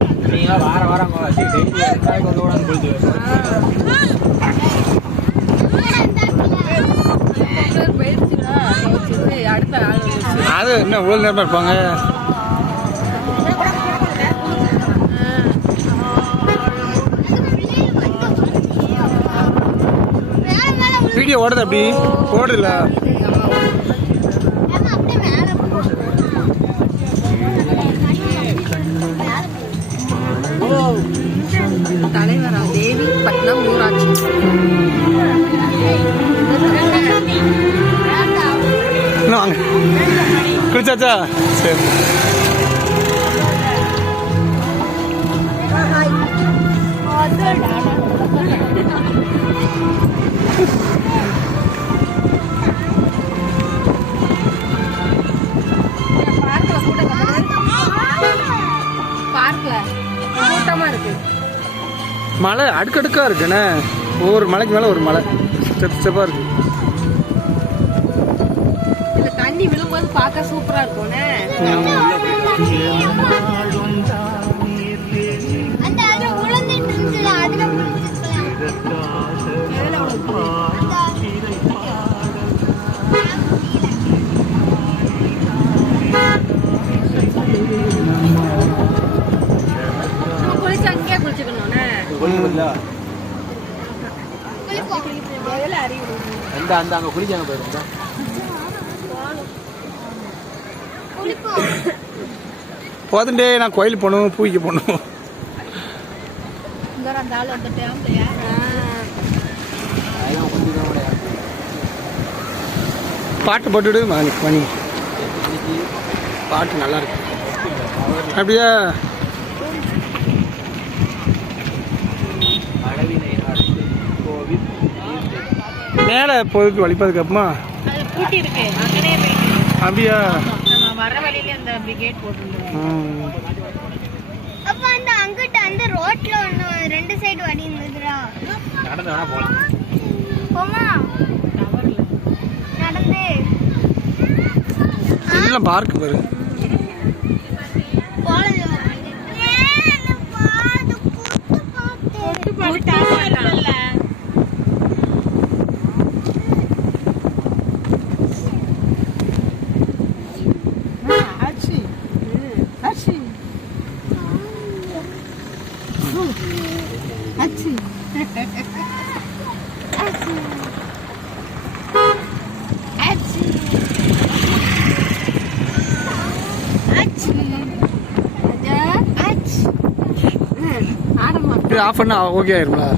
நீங்க வாரம் வாரம் அது என்ன இவ்வளோ நேரமாக இருப்பாங்க. வீடியோ ஓடுது அப்படி ஓடுதுல. தலைவரா தேவி பட்னம் ஊராட்சி. வாங்க குளிச்சாச்சா? சரி. மலை அடுக்கடுக்கா இருக்குண்ணே. ஒவ்வொரு மலைக்கு மேல ஒரு மலை ஸ்டெப் ஸ்டெப்பா இருக்கு. தண்ணி விழும்போது பார்க்க சூப்பரா இருக்கும்ண்ணே. போதுண்டே நான் கோயிலுக்கு போகணும், பூய்க்கு போகணும். பாட்டு போட்டுடு மணி மணி பாட்டு நல்லா இருக்கு. அப்படியா? மேலே போதுக்கு வலிப்பதுக்கு அப்புறமா அப்படியா? வர வழியில அந்த கேட் போட்டுருந்தோம். அப்ப அந்த அங்கிட்ட அந்த ரோட்ல ஒண்ணு ரெண்டு சைடு வடி இருந்துதுடா. நடந்து வேணா போலாம். போமா நடந்து இதெல்லாம் பார்க் பாரு. ஆஃப் பண்ணா ஓகே ஆயிருங்களா?